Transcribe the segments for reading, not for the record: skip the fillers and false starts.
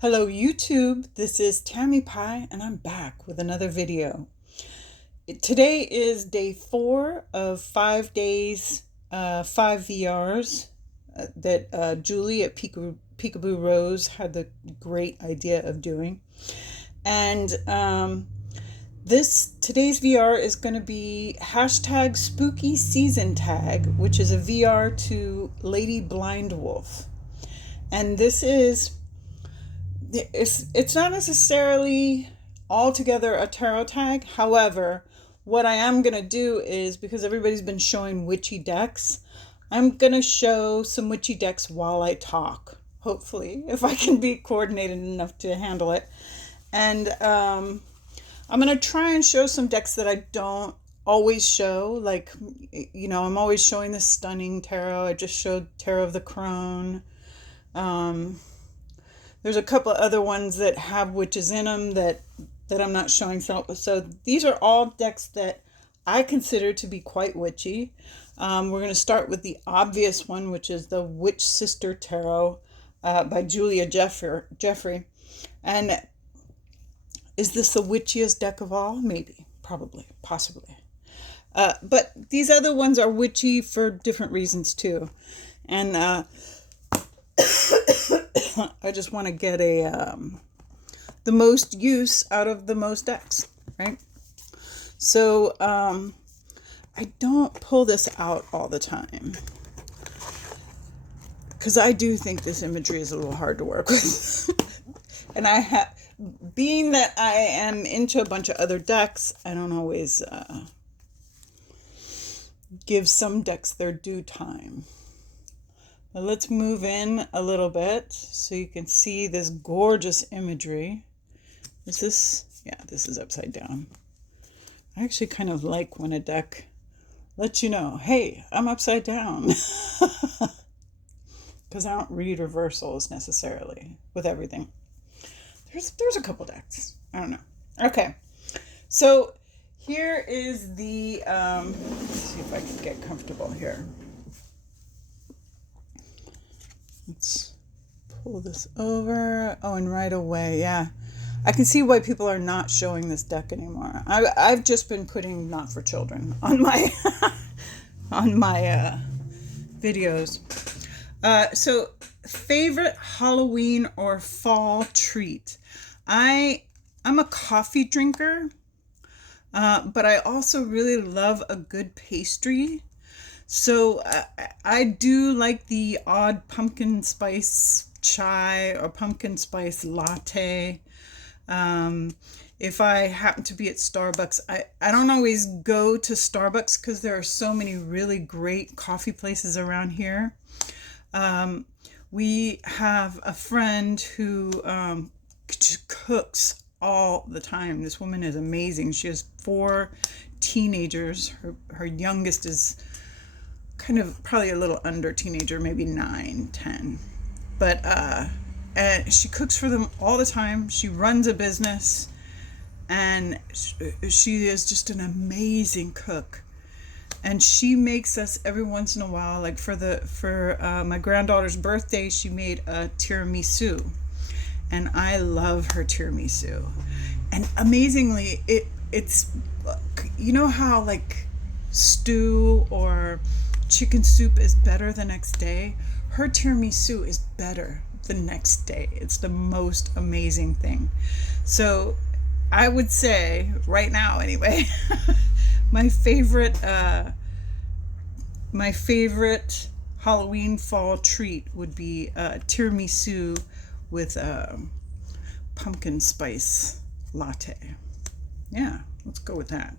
Hello YouTube, this is Tammy Pie and I'm back with another video. Today is day 4 of 5 days, 5 VRs that Julie at Peekaboo Rose had the great idea of doing. And today's VR is going to be hashtag spooky season tag, which is a VR to Lady Blind Wolf. And it's not necessarily altogether a tarot tag. However, what I am going to do is, because everybody's been showing witchy decks, I'm going to show some witchy decks while I talk. Hopefully, if I can be coordinated enough to handle it. And I'm going to try and show some decks that I don't always show. Like, I'm always showing the Stunning Tarot. I just showed Tarot of the Crone. There's a couple of other ones that have witches in them that I'm not showing. So these are all decks that I consider to be quite witchy. We're going to start with the obvious one, which is the Witch Sister Tarot by Julia Jeffrey. And is this the witchiest deck of all? Maybe, probably, possibly. But these other ones are witchy for different reasons too. And I just want to get the most use out of the most decks, right? So I don't pull this out all the time because I do think this imagery is a little hard to work with. And being that I am into a bunch of other decks, I don't always give some decks their due time. But let's move in a little bit so you can see this gorgeous imagery. Is this? Yeah, this is upside down. I actually kind of like when a deck lets you know, hey, I'm upside down. Because I don't read reversals necessarily with everything. There's a couple decks. I don't know. Okay, so here is the, let's see if I can get comfortable here. Let's pull this over. Oh, and right away, yeah. I can see why people are not showing this deck anymore. I've just been putting Not for Children on my on my videos. So favorite Halloween or fall treat. I'm a coffee drinker, but I also really love a good pastry. So I do like the odd pumpkin spice chai or pumpkin spice latte. If I happen to be at Starbucks, I don't always go to Starbucks because there are so many really great coffee places around here. We have a friend who cooks all the time. This woman is amazing. She has 4 teenagers. Her youngest is kind of probably a little under teenager, maybe 9, 10. But and she cooks for them all the time. She runs a business, and she is just an amazing cook. And she makes us every once in a while, like for my granddaughter's birthday, she made a tiramisu, and I love her tiramisu. And amazingly, it's you know how like stew or chicken soup is better the next day? Her tiramisu is better the next day. It's the most amazing thing. So I would say right now anyway, my favorite Halloween fall treat would be tiramisu with pumpkin spice latte. Yeah, let's go with that.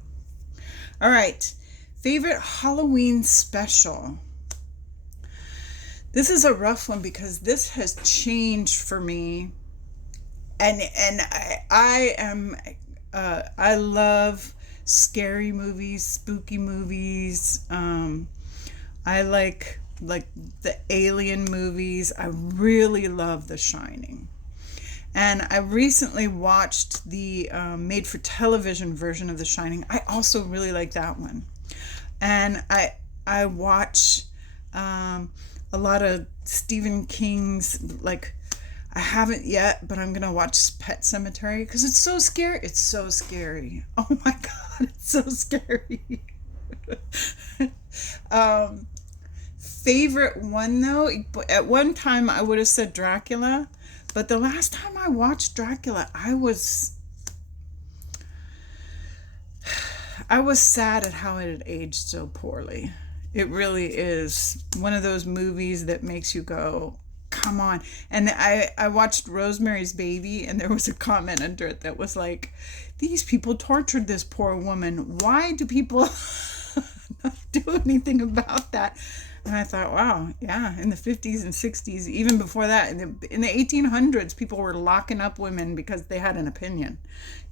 All right. Favorite Halloween special. This is a rough one because this has changed for me, and I love scary movies, spooky movies. I like the Alien movies. I really love The Shining. And I recently watched the made-for-television version of The Shining. I also really like that one. And I watch a lot of Stephen King's, like, I haven't yet, but I'm gonna watch Pet Cemetery because it's so scary. It's so scary. Oh my God, it's so scary. um, Favorite one though, at one time I would have said Dracula, but the last time I watched Dracula, I was sad at how it had aged so poorly. It really is one of those movies that makes you go, come on. And I watched Rosemary's Baby, and there was a comment under it that was like, these people tortured this poor woman. Why do people not do anything about that? And I thought, wow, yeah, in the 50s and 60s, even before that, in the 1800s, people were locking up women because they had an opinion,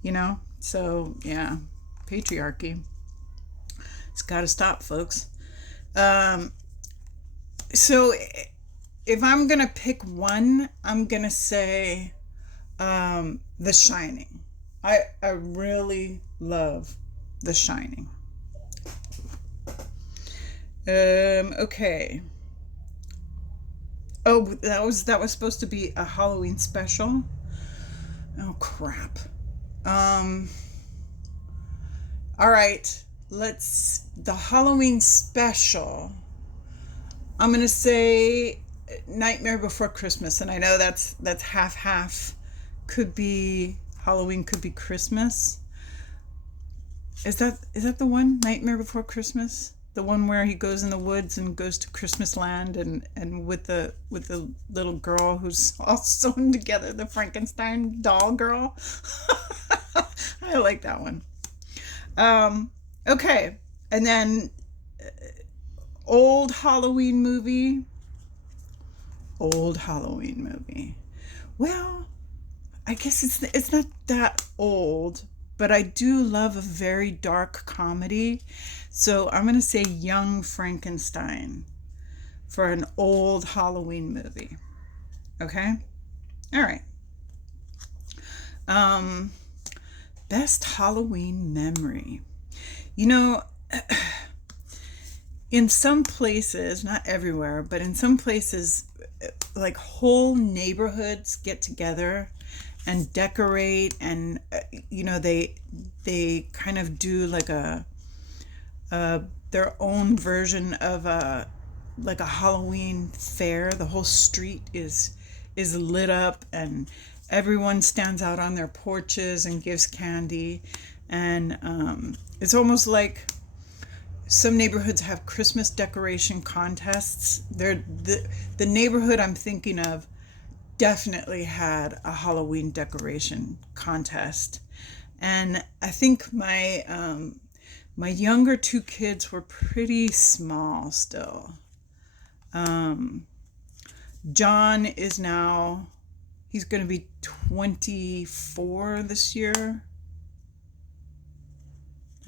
you know? So, yeah, patriarchy. It's got to stop, folks. Um, so if I'm going to pick one, I'm going to say The Shining. I really love The Shining. Okay. Oh, that was supposed to be a Halloween special. Oh crap. Um all right. The Halloween special. I'm going to say Nightmare Before Christmas, and I know that's half half. Could be Halloween, could be Christmas. Is that the one? Nightmare Before Christmas? The one where he goes in the woods and goes to Christmas land, and with the little girl who's all sewn together, the Frankenstein doll girl. I like that one. Okay. And then old Halloween movie. Old Halloween movie. Well, I guess it's not that old, but I do love a very dark comedy. So I'm going to say Young Frankenstein for an old Halloween movie. Okay? All right. Um, Best Halloween memory. You know, in some places, not everywhere, but in some places, like whole neighborhoods get together and decorate, and they kind of do like their own version of a Halloween fair. The whole street is lit up, and everyone stands out on their porches and gives candy, and it's almost like some neighborhoods have Christmas decoration contests. The neighborhood I'm thinking of definitely had a Halloween decoration contest, and I think my younger two kids were pretty small still. John is now, he's going to be 24 this year.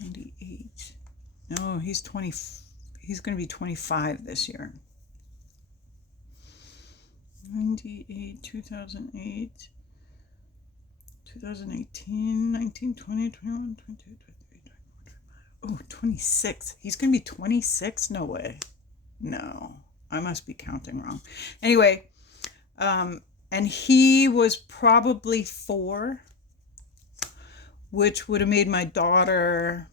98. No, he's going to be 25 this year. 98, 2008, 2018, 19, 20, 21, 22, 23, 24, 25. Oh, 26. He's going to be 26? No way. No, I must be counting wrong. Anyway, and he was probably 4, which would have made my daughter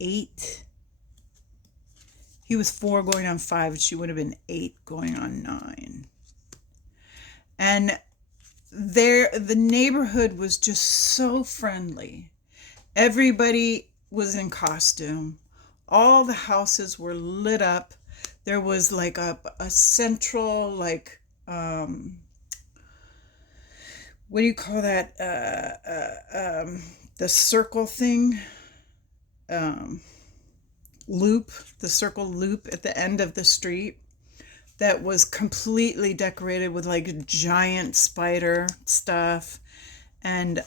8. He was 4 going on 5. She would have been 8 going on 9. And the neighborhood was just so friendly. Everybody was in costume. All the houses were lit up. There was like a central, like, what do you call that? The circle thing. Loop, the circle loop at the end of the street that was completely decorated with like giant spider stuff, and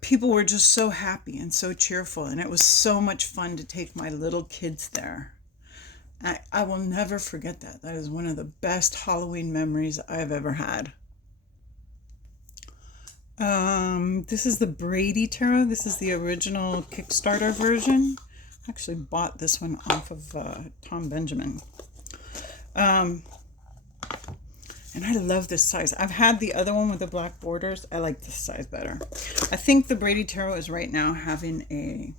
people were just so happy and so cheerful, and it was so much fun to take my little kids there. I will never forget that. That is one of the best Halloween memories I've ever had. This is the Brady Tarot. This is the original Kickstarter version. I actually bought this one off of Tom Benjamin. Um, and I love this size. I've had the other one with the black borders. I like this size better. I think the Brady Tarot is right now having a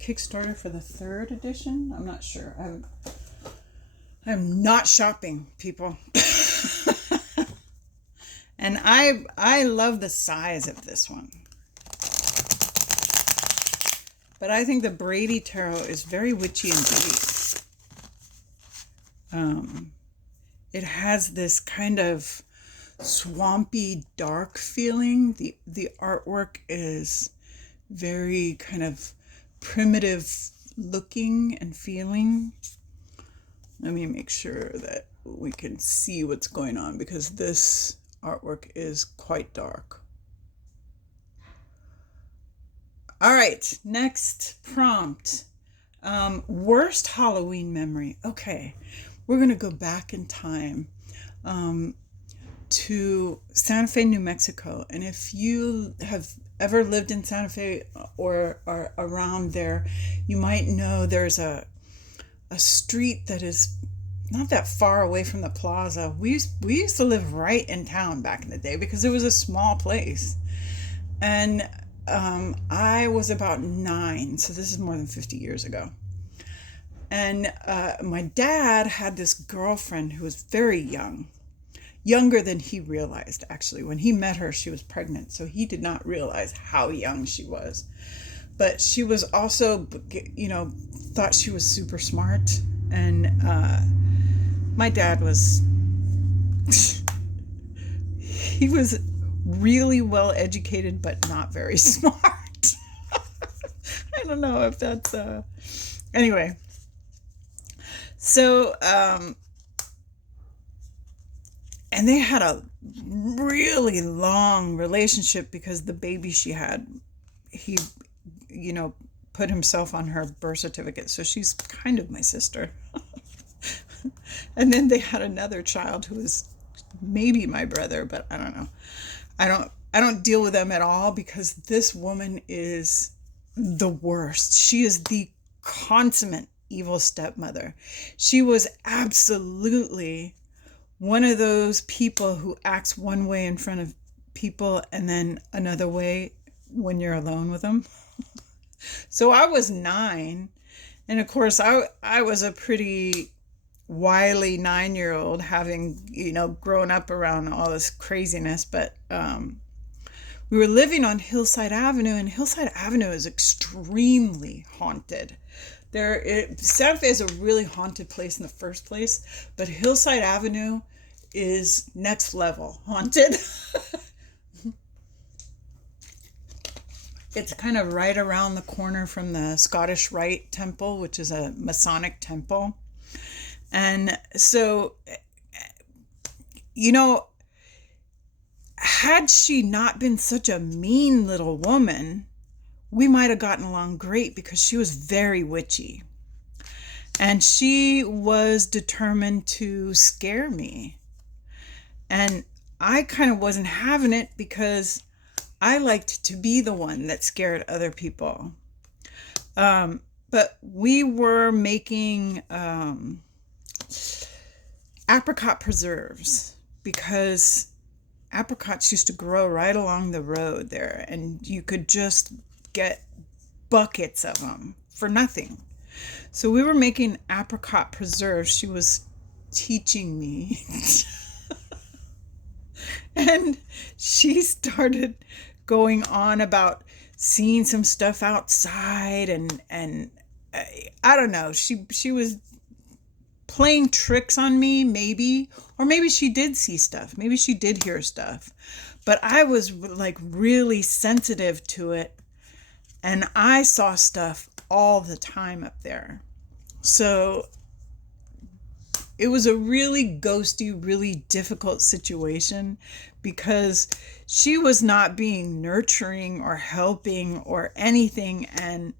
Kickstarter for the third edition. I'm not sure. I'm not shopping, people. And I love the size of this one. But I think the Brady Tarot is very witchy and deep. It has this kind of swampy, dark feeling. The artwork is very kind of primitive looking and feeling. Let me make sure that we can see what's going on, because this artwork is quite dark. All right, next prompt. Worst Halloween memory. Okay, we're going to go back in time to Santa Fe, New Mexico. And if you have ever lived in Santa Fe or are around there, you might know there's a street that is not that far away from the plaza. We used to live right in town back in the day because it was a small place. And I was about 9, so this is more than 50 years ago. And my dad had this girlfriend who was very young, younger than he realized, actually. When he met her, she was pregnant, so he did not realize how young she was. But she was also, thought she was super smart. And my dad was, he was really well educated, but not very smart. I don't know if that's, anyway. So, and they had a really long relationship because the baby she had, he, put himself on her birth certificate. So she's kind of my sister. And then they had another child who was maybe my brother, but I don't know. I don't deal with them at all because this woman is the worst. She is the consummate evil stepmother. She was absolutely one of those people who acts one way in front of people and then another way when you're alone with them. So I was 9, and of course I was a pretty wily 9-year-old, having grown up around all this craziness. But we were living on Hillside Avenue, and Hillside Avenue is extremely haunted. Santa Fe is a really haunted place in the first place, but Hillside Avenue is next level haunted. It's kind of right around the corner from the Scottish Rite Temple, which is a Masonic temple. And so, had she not been such a mean little woman, we might have gotten along great because she was very witchy. And she was determined to scare me. And I kind of wasn't having it because I liked to be the one that scared other people. But we were making apricot preserves because apricots used to grow right along the road there, and you could just get buckets of them for nothing. So we were making apricot preserves. She was teaching me. And she started going on about seeing some stuff outside, and I don't know. She was playing tricks on me, maybe, or maybe she did see stuff. Maybe she did hear stuff. But I was like really sensitive to it, and I saw stuff all the time up there. So it was a really ghosty, really difficult situation because she was not being nurturing or helping or anything. And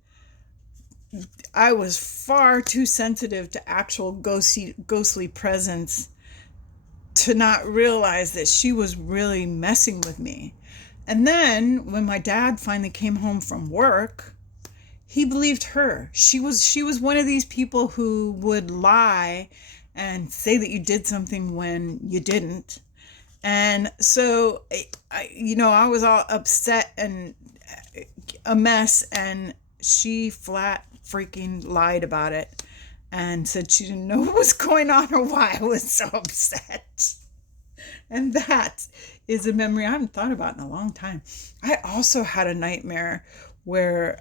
I was far too sensitive to actual ghostly presence to not realize that she was really messing with me. And then when my dad finally came home from work, he believed her. She was one of these people who would lie and say that you did something when you didn't. And so I was all upset and a mess, and she flat freaking lied about it and said she didn't know what was going on or why I was so upset. And that is a memory I haven't thought about in a long time. I also had a nightmare where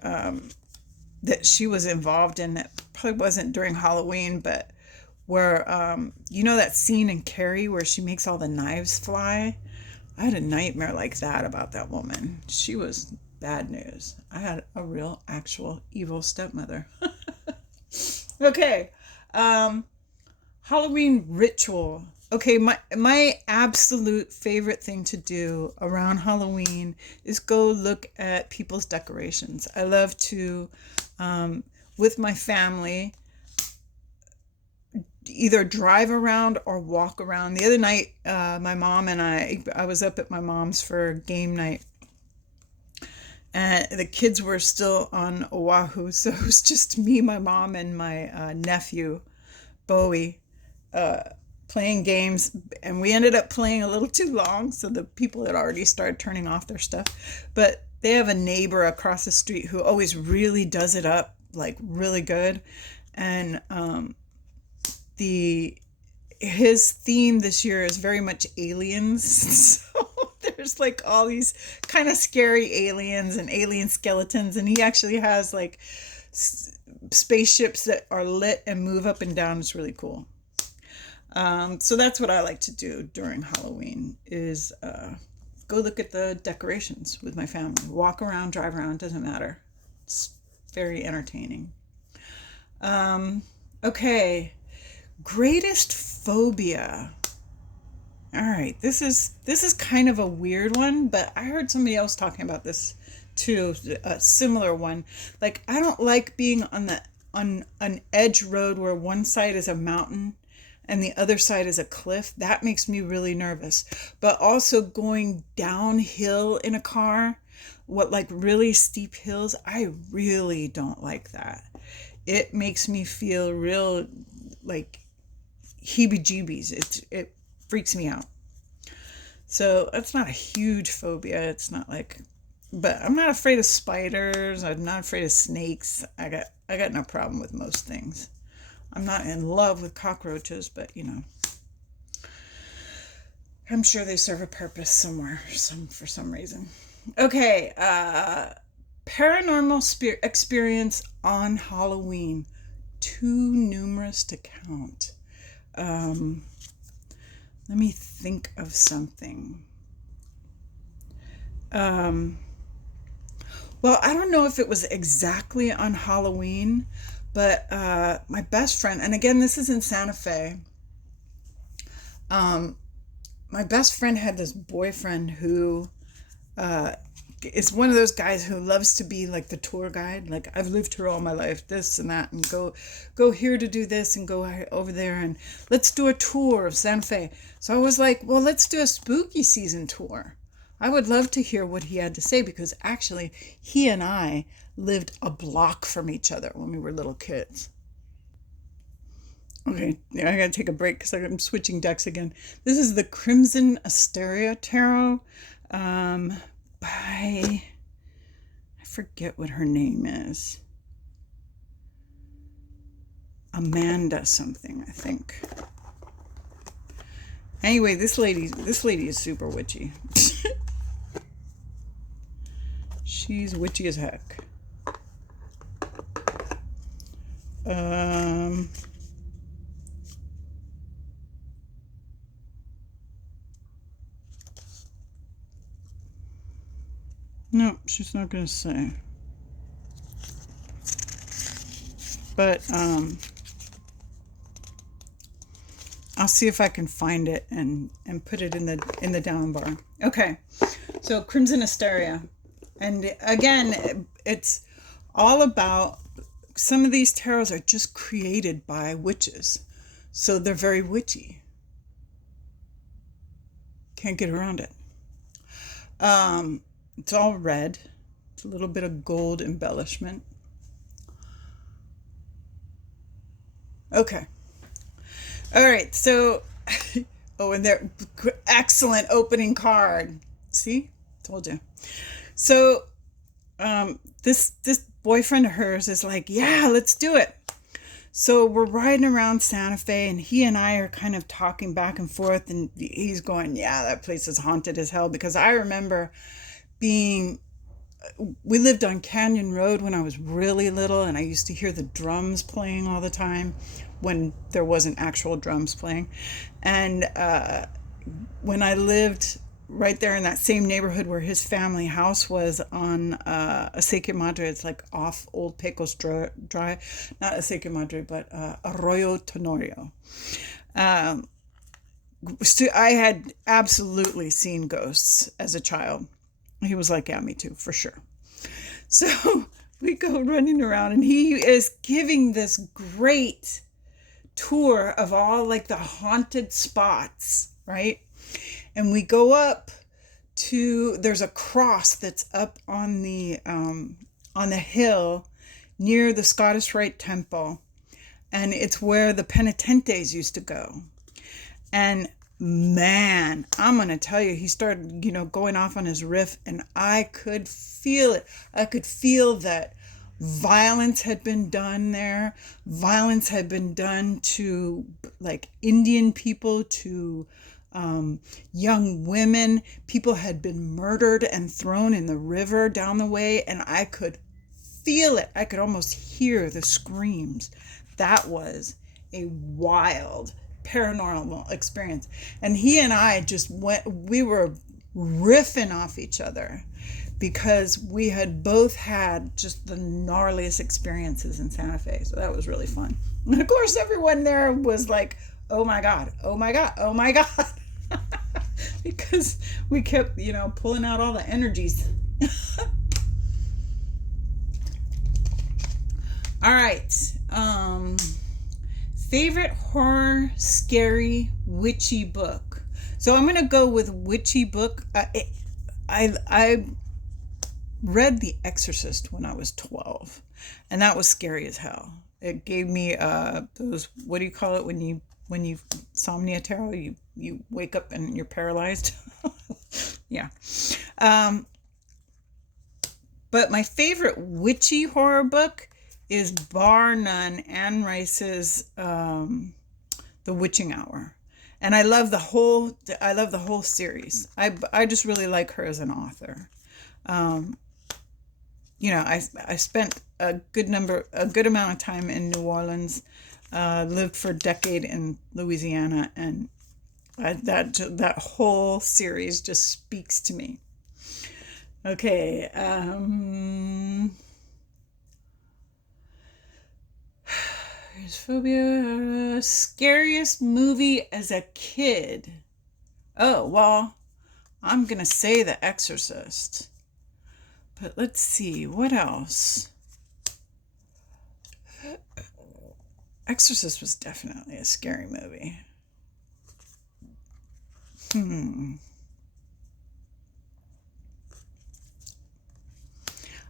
that she was involved in. It probably wasn't during Halloween, but where that scene in Carrie where she makes all the knives fly. I had a nightmare like that about that woman. She was bad news. I had a real, actual evil stepmother. Okay. Halloween ritual. Okay, my absolute favorite thing to do around Halloween is go look at people's decorations. I love to, with my family, either drive around or walk around. The other night, my mom and I was up at my mom's for game night, and the kids were still on Oahu, so it was just me, my mom, and my nephew, Bowie, playing games. And we ended up playing a little too long, so the people had already started turning off their stuff. But they have a neighbor across the street who always really does it up, like really good. And his theme this year is very much aliens. So there's like all these kind of scary aliens and alien skeletons, and he actually has like spaceships that are lit and move up and down. It's really cool. So that's what I like to do during Halloween is go look at the decorations with my family. Walk around, drive around, doesn't matter. It's very entertaining. Okay. Greatest phobia. All right, this is kind of a weird one, but I heard somebody else talking about this too, a similar one. Like, I don't like being on an edge road where one side is a mountain and the other side is a cliff. That makes me really nervous. But also going downhill in a car, like really steep hills, I really don't like that. It makes me feel real like heebie-jeebies. It freaks me out. So that's not a huge phobia. It's not like, but I'm not afraid of spiders. I'm not afraid of snakes. I got no problem with most things. I'm not in love with cockroaches, but I'm sure they serve a purpose somewhere, for some reason. Okay, paranormal experience on Halloween. Too numerous to count. Let me think of something. Well, I don't know if it was exactly on Halloween, but my best friend, and again, this is in Santa Fe. My best friend had this boyfriend who is one of those guys who loves to be like the tour guide. Like, I've lived here all my life, this and that, and go here to do this and go over there and let's do a tour of Santa Fe. So I was like, well, let's do a spooky season tour. I would love to hear what he had to say, because actually he and I lived a block from each other when we were little kids. Okay, I gotta take a break because I'm switching decks again. This is the Crimson Asteria Tarot. By, I forget what her name is. Amanda something, I think. Anyway, this lady is super witchy. She's witchy as heck. No, she's not going to say. But I'll see if I can find it and put it in the down bar. Okay. So Crimson Asteria. And again, it's all about, some of these tarots are just created by witches. So they're very witchy. Can't get around it. It's all red. It's a little bit of gold embellishment. Okay. All right, so oh, and they're excellent opening card. See, told you. So this boyfriend of hers is like, yeah, let's do it. So we're riding around Santa Fe, and he and I are kind of talking back and forth, and he's going, yeah, that place is haunted as hell, because I remember being we lived on Canyon Road when I was really little, and I used to hear the drums playing all the time when there wasn't actual drums playing. And when I lived right there in that same neighborhood where his family house was on Aceque Madre, it's like off Old Pecos Drive, not Aceque Madre, but Arroyo Tenorio. Um, so I had absolutely seen ghosts as a child. He was like, yeah, me too, for sure. So we go running around, and he is giving this great tour of all like the haunted spots, right? And we go up to there's a cross that's up on the hill near the Scottish Rite Temple, and it's where the penitentes used to go. And man, I'm going to tell you, he started, going off on his riff, and I could feel it. I could feel that violence had been done there. Violence had been done to like Indian people, to young women. People had been murdered and thrown in the river down the way, and I could feel it. I could almost hear the screams. That was a wild paranormal experience. And he and I just we were riffing off each other because we had both had just the gnarliest experiences in Santa Fe. So that was really fun. And of course, everyone there was like, oh my God, oh my God, oh my God. Because we kept, pulling out all the energies. All right. Favorite horror, scary, witchy book. So I'm gonna go with witchy book. I read The Exorcist when I was 12, and that was scary as hell. It gave me those, what do you call it when you somnia tarot, you wake up and you're paralyzed. Yeah. But my favorite witchy horror book is bar none Anne Rice's The Witching Hour. And I love the whole series. I just really like her as an author. I spent a good amount of time in New Orleans, lived for a decade in Louisiana, and that whole series just speaks to me. Okay, phobia, scariest movie as a kid. Oh, well, I'm gonna say The Exorcist. But let's see, what else? Exorcist was definitely a scary movie.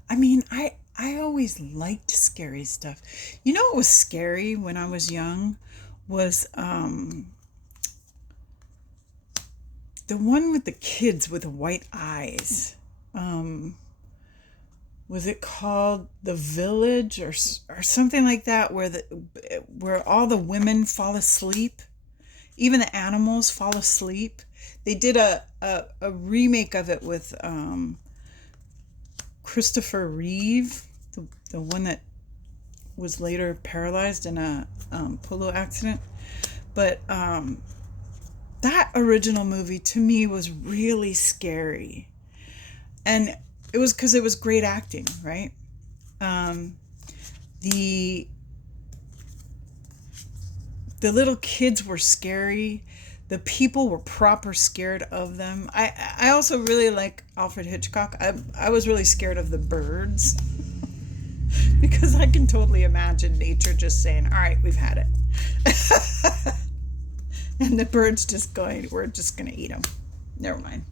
I mean, I always liked scary stuff. You know what was scary when I was young was the one with the kids with the white eyes. Was it called The Village or something like that, where all the women fall asleep, even the animals fall asleep? They did a remake of it with Christopher Reeve, the one that was later paralyzed in a polo accident. But that original movie to me was really scary. And it was because it was great acting, right? The little kids were scary. The people were proper scared of them. I also really like Alfred Hitchcock. I was really scared of the birds because I can totally imagine nature just saying, all right, we've had it. And the birds just going, we're just going to eat them. Never mind.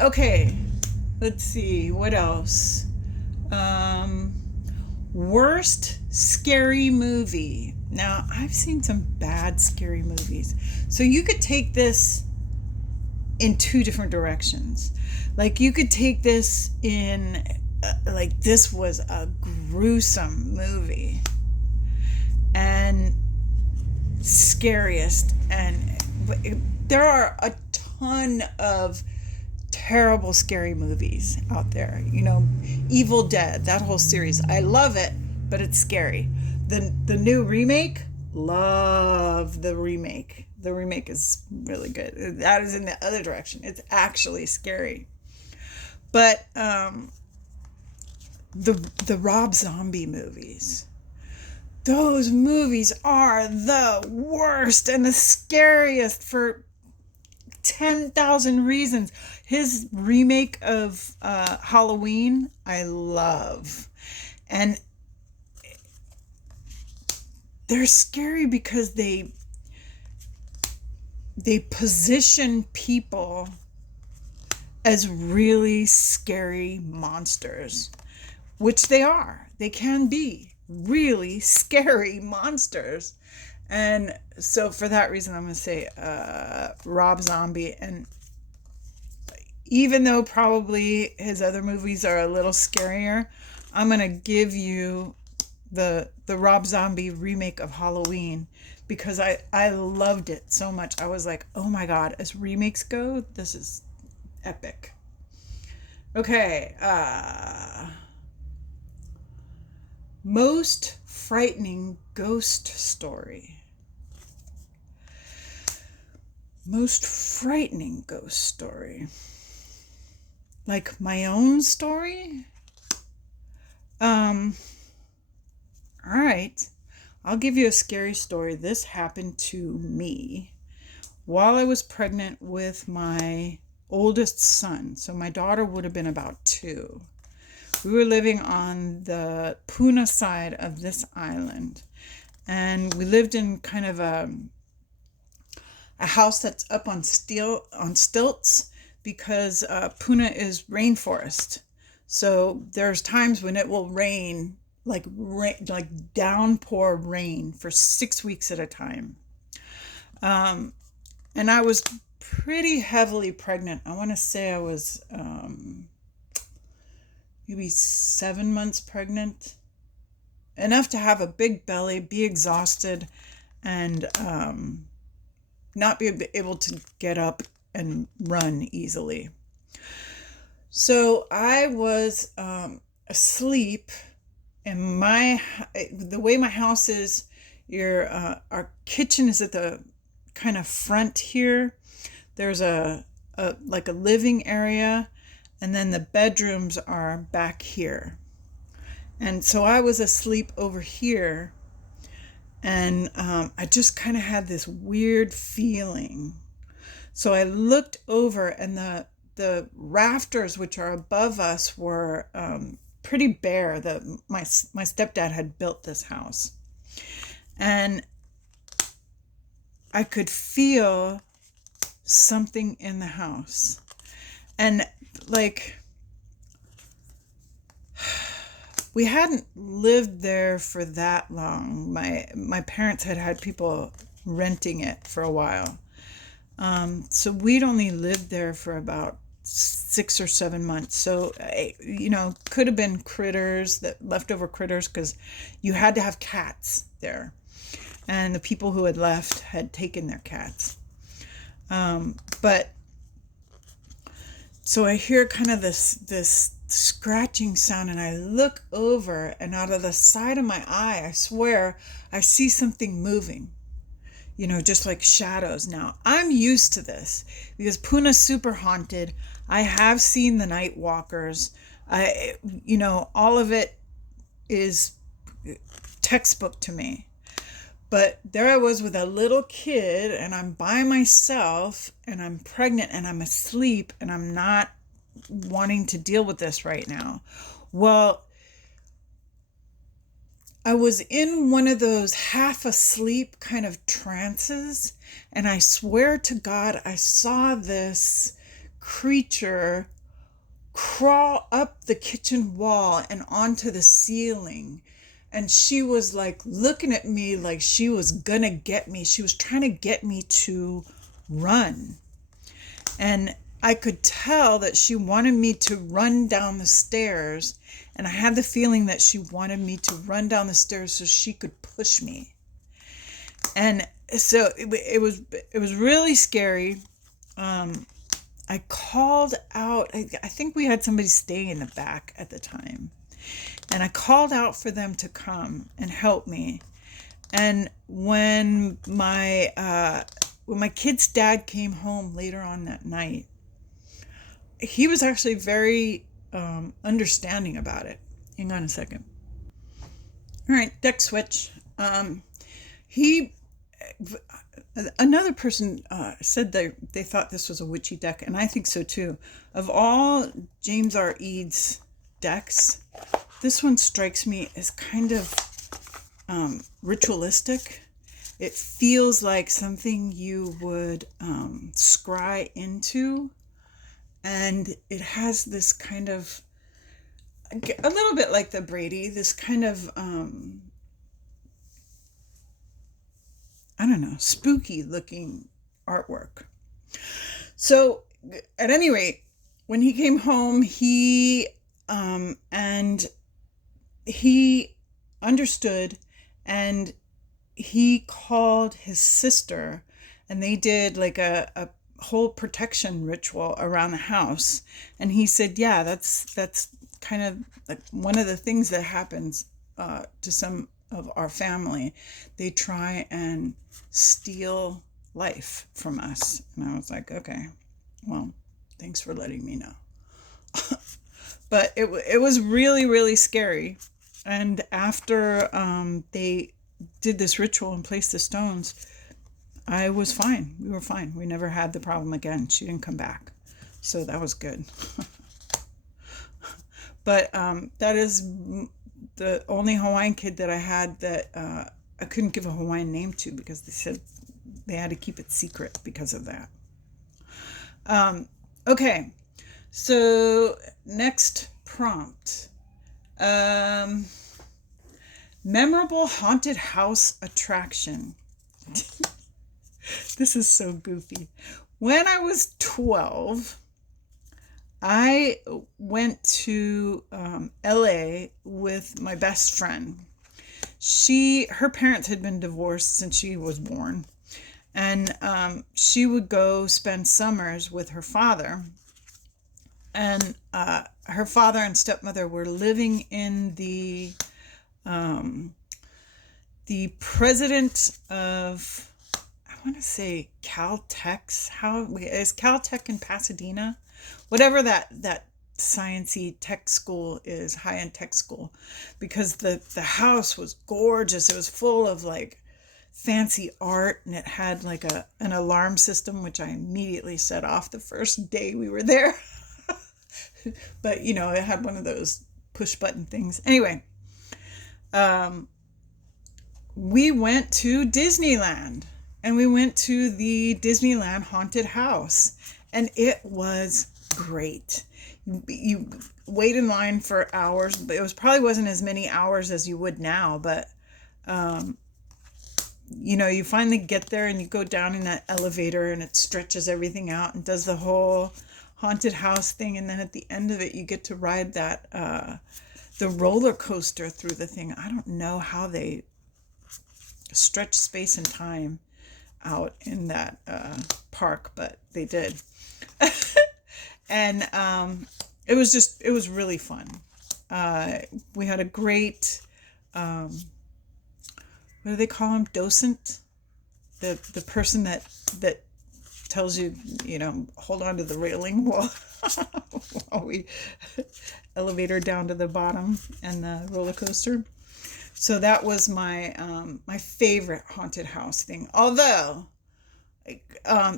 Okay, let's see, what else? Worst scary movie. Now, I've seen some bad scary movies. So you could take this in two different directions. Like you could take this in like this was a gruesome movie and scariest, and there are a ton of terrible scary movies out there. Evil Dead, that whole series. I love it, but it's scary. The new remake, love the remake. The remake is really good. That is in the other direction. It's actually scary. But the Rob Zombie movies. Those movies are the worst and the scariest for 10,000 reasons. His remake of Halloween, I love. And they're scary because they position people as really scary monsters, which they are. They can be really scary monsters. And so for that reason, I'm going to say Rob Zombie. And even though probably his other movies are a little scarier, I'm going to give you the Rob Zombie remake of Halloween because I loved it so much. I was like, oh my God, as remakes go, this is epic. Okay. Most frightening ghost story. Most frightening ghost story. Like my own story? All right. I'll give you a scary story. This happened to me while I was pregnant with my oldest son. So my daughter would have been about 2. We were living on the Puna side of this island. And we lived in kind of a house that's up on stilts because Puna is rainforest. So there's times when it will rain like downpour rain for 6 weeks at a time. And I was pretty heavily pregnant. I want to say I was maybe 7 months pregnant. Enough to have a big belly, be exhausted, and not be able to get up and run easily. So I was asleep, and the way my house is, our kitchen is at the kind of front here. There's a living area, and then the bedrooms are back here. And so I was asleep over here, and I just kind of had this weird feeling. So I looked over, and the rafters, which are above us, were pretty bare. My stepdad had built this house, and I could feel something in the house, and like we hadn't lived there for that long. My parents had people renting it for a while. So we'd only lived there for about 6 or 7 months. So, could have been leftover critters, because you had to have cats there. And the people who had left had taken their cats. But so I hear kind of this scratching sound, and I look over, and out of the side of my eye, I swear, I see something moving. Just like shadows. Now, I'm used to this because Puna's super haunted. I have seen the night walkers. All of it is textbook to me. But there I was with a little kid, and I'm by myself, and I'm pregnant, and I'm asleep, and I'm not wanting to deal with this right now. Well, I was in one of those half asleep kind of trances, and I swear to God, I saw this creature crawl up the kitchen wall and onto the ceiling. And she was like looking at me like she was gonna get me. She was trying to get me to run. And I could tell that she wanted me to run down the stairs. And I had the feeling that she wanted me to run down the stairs so she could push me. And so it was really scary. I called out. I think we had somebody staying in the back at the time. And I called out for them to come and help me. And when my kid's dad came home later on that night, he was actually very understanding about it. Hang on a second. All right, deck switch. He Another person said they thought this was a witchy deck, and I think so too. Of all James R. Eads' decks, this one strikes me as kind of ritualistic. It feels like something you would scry into, and it has this kind of, a little bit like the Brady, this kind of I don't know, spooky looking artwork. So at any rate, when he came home, and he understood, and he called his sister, and they did like a whole protection ritual around the house. And he said, yeah, that's kind of like one of the things that happens to some of our family. They try and steal life from us. And I was like, okay, well, thanks for letting me know. But it was really, really scary. And after they did this ritual and placed the stones, I was fine. We were fine. We never had the problem again. She didn't come back. So that was good. But that is the only Hawaiian kid that I had that I couldn't give a Hawaiian name to, because they said they had to keep it secret because of that. Okay, so next prompt. Memorable haunted house attraction. This is so goofy. When I was 12, I went to LA with my best friend. Her parents had been divorced since she was born. And she would go spend summers with her father. And her father and stepmother were living in the president of, I want to say Caltech's house. Is Caltech in Pasadena? Whatever that sciencey tech school is, high-end tech school, because the house was gorgeous. It was full of like fancy art, and it had like an alarm system, which I immediately set off the first day we were there. But it had one of those push button things. Anyway, we went to Disneyland, and we went to the Disneyland haunted house, and it was great. You wait in line for hours, but it probably wasn't as many hours as you would now, but you finally get there, and you go down in that elevator, and it stretches everything out and does the whole haunted house thing, and then at the end of it you get to ride that the roller coaster through the thing. I don't know how they stretch space and time out in that park, but they did. And it was really fun. We had a great what do they call him, docent, the person that tells you, hold on to the railing while we elevator down to the bottom and the roller coaster. So that was my my favorite haunted house thing. Although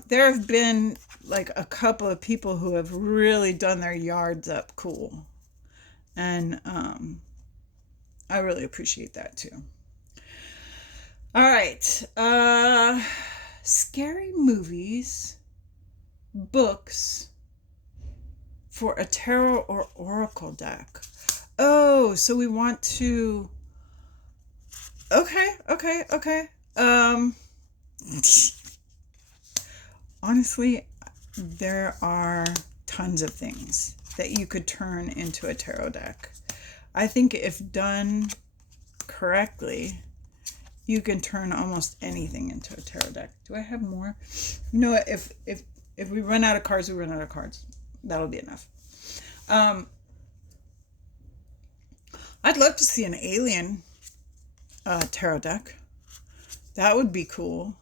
there have been like a couple of people who have really done their yards up cool, and I really appreciate that too. All right, scary movies, books for a tarot or oracle deck. Oh, so we want to Okay, okay, okay. Um, Honestly, there are tons of things that you could turn into a tarot deck. I think if done correctly, you can turn almost anything into a tarot deck. Do I have more? You know what? If we run out of cards, we run out of cards. That'll be enough. Um, I'd love to see an alien tarot deck. That would be cool.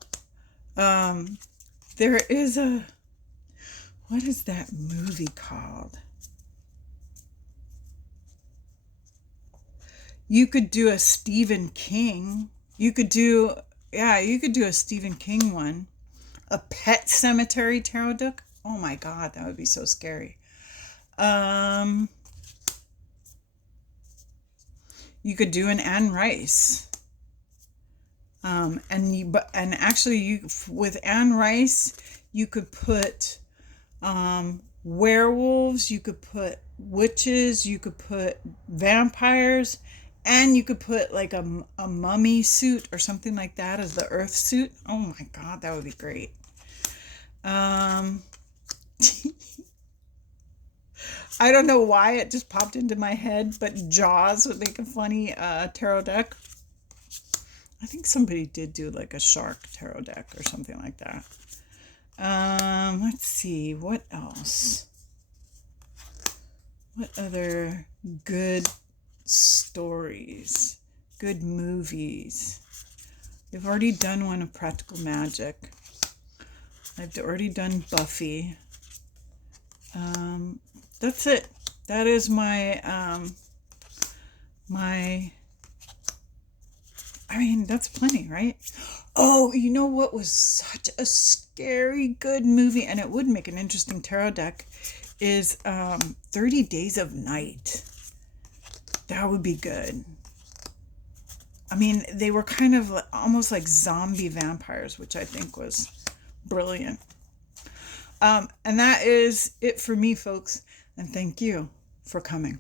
Um, there is a, what is that movie called? You could do a Stephen King. You could do, yeah, you could do a Stephen King one. A Pet Cemetery tarot deck. Oh my God, that would be so scary. Um, you could do an Anne Rice. And actually, you with Anne Rice, you could put werewolves, you could put witches, you could put vampires, and you could put like a mummy suit or something like that as the earth suit. Oh my God, that would be great. Um, I don't know why it just popped into my head, but Jaws would make a funny tarot deck. I think somebody did do like a shark tarot deck or something like that. Let's see, what else? What other good stories, good movies? We've already done one of Practical Magic. I've already done Buffy. That's it. That is my I mean, that's plenty, right? Oh, you know what was such a scary good movie, and it would make an interesting tarot deck, is 30 Days of Night. That would be good. I mean, they were kind of almost like zombie vampires, which I think was brilliant. And that is it for me, folks. And thank you for coming.